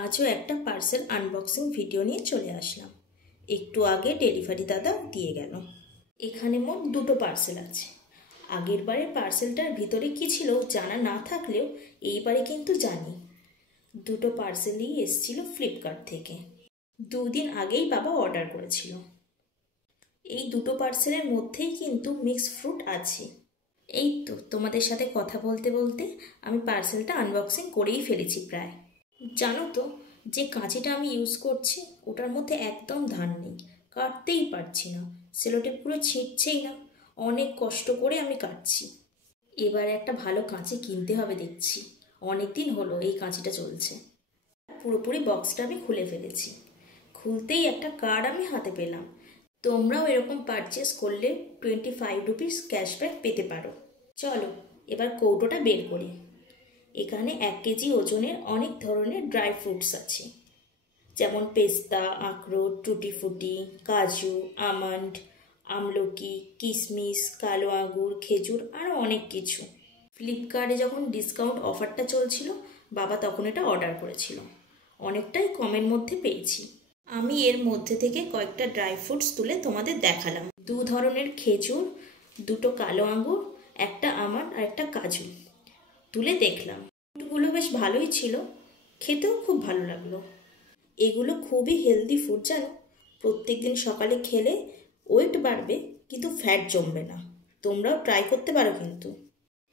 আজও একটা parcel unboxing video নিয়ে চলে আসলাম। একটু আগে ডেলিভারি দাদা দিয়ে গেল। এখানে মোট দুটো পার্সেল আছে। আগের বারে পার্সেলটার ভিতরে কি ছিল জানা না থাকলেও এইবারে কিন্তু জানি। দুটো পার্সেলই এসেছিল ফ্লিপকার্ট থেকে। 2 দিন আগেই বাবা অর্ডার করেছিল। এই দুটো পার্সেলের মধ্যেই কিন্তু মিক্স ফ্রুট আছে। এই তো তোমাদের সাথে কথা বলতে বলতে আমি পার্সেলটা আনবক্সিং করেই ফেলেছি প্রায়। জানো তো, যে কাঁচিটা আমি ইউজ করছি ওটার মধ্যে একদম ধার নেই, কাটতেই পারছি না, সেলোটেপ পুরো ছিঁড়ছেই না। অনেক কষ্ট করে আমি কাটছি। এবার একটা ভালো কাঁচি কিনতে হবে দেখছি। অনেক দিন হলো এই কাঁচিটা চলছে। পুরোপুরি বক্সটা আমি খুলে ফেলেছি। খুলতেই একটা কার্ড আমি হাতে পেলাম। তোমরাও এরকম পারচেস করলে 25 রুপিস ক্যাশব্যাক পেতে পারো। চলো এবার কৌটোটা বের করি। এখানে 1 কেজি ওজনের অনেক ধরনের ড্রাই ফ্রুটস আছে, যেমন পেস্তা, আখরোট, টুটি ফুটি, কাজু, আমন্ড, আমলকি, কিশমিশ, কালো আঙুর, খেজুর আরও অনেক কিছু। ফ্লিপকার্টে যখন ডিসকাউন্ট অফারটা চলছিল বাবা তখন এটা অর্ডার করেছিল। অনেকটাই কমের মধ্যে পেয়েছি। আমি এর মধ্যে থেকে কয়েকটা ড্রাই ফ্রুটস তুলে তোমাদের দেখালাম। 2 ধরনের খেজুর, 2টো কালো আঙুর, একটা আমন্ড আর একটা কাজু তুলে দেখলাম। ফুডগুলো বেশ ভালোই ছিল, খেতেও খুব ভালো লাগলো। এগুলো খুবই হেলদি ফুড জানো। প্রত্যেক দিন সকালে খেলে ওয়েট বাড়বে কিন্তু ফ্যাট জমবে না। তোমরাও ট্রাই করতে পারো কিন্তু।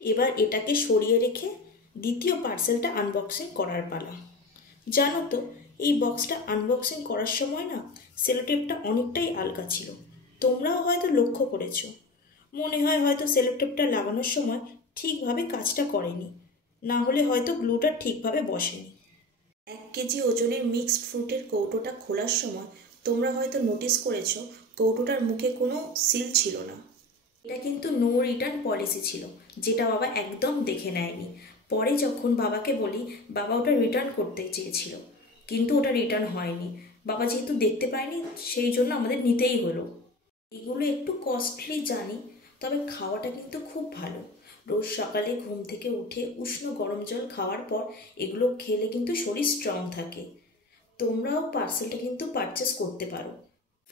এবার এটাকে সরিয়ে রেখে দ্বিতীয় পার্সেলটা আনবক্সিং করার পালা। জানো তো, এই বক্সটা আনবক্সিং করার সময় না সেলোটেপটা অনেকটাই আলগা ছিল। তোমরাও হয়তো লক্ষ্য করেছো। মনে হয় হয়তো সেলোটেপটা লাগানোর সময় ঠিকভাবে কাজটা করেনি, না হলে হয়তো গ্লুটা ঠিকভাবে বসেনি। 1 কেজি ওজনের মিক্সড ফ্রুটের কৌটোটা খোলার সময় তোমরা হয়তো নোটিস করেছো কৌটোটার মুখে কোনো সিল ছিল না। এটা কিন্তু নো রিটার্ন পলিসি ছিল, যেটা বাবা একদম দেখে নেয়নি। পরে যখন বাবাকে বলি, বাবা ওটা রিটার্ন করতে চেয়েছিল কিন্তু ওটা রিটার্ন হয়নি। বাবা যেহেতু দেখতে পায়নি সেই জন্য আমাদের নিতেই হলো। এগুলো একটু কস্টলি জানি, তবে খাওয়াটা কিন্তু খুব ভালো। রোজ সকালে ঘুম থেকে উঠে উষ্ণ গরম জল খাওয়ার পর এগুলো খেলে কিন্তু শরীর স্ট্রং থাকে। তোমরাও পার্সেলটা কিন্তু পারচেস করতে পারো।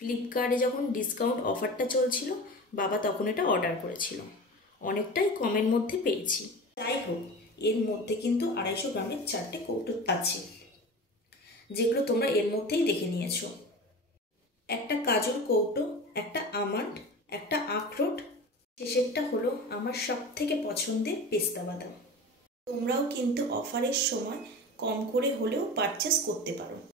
ফ্লিপকার্টে যখন ডিসকাউন্ট অফারটা চলছিল বাবা তখন এটা অর্ডার করেছিল। অনেকটাই কমের মধ্যে পেয়েছি। যাই হোক, এর মধ্যে কিন্তু 250 গ্রামের 4টে কৌটো আছে, যেগুলো তোমরা এর মধ্যেই দেখে নিয়েছো। একটা কাজুর কৌটো, একটা আমন্ড, একটা আখরোট, শেষেরটা হলো আমার সব থেকে পছন্দের পেস্তা বাদাম। তোমরাও কিন্তু অফারের সময় কম করে হলেও পারচেস করতে পারো।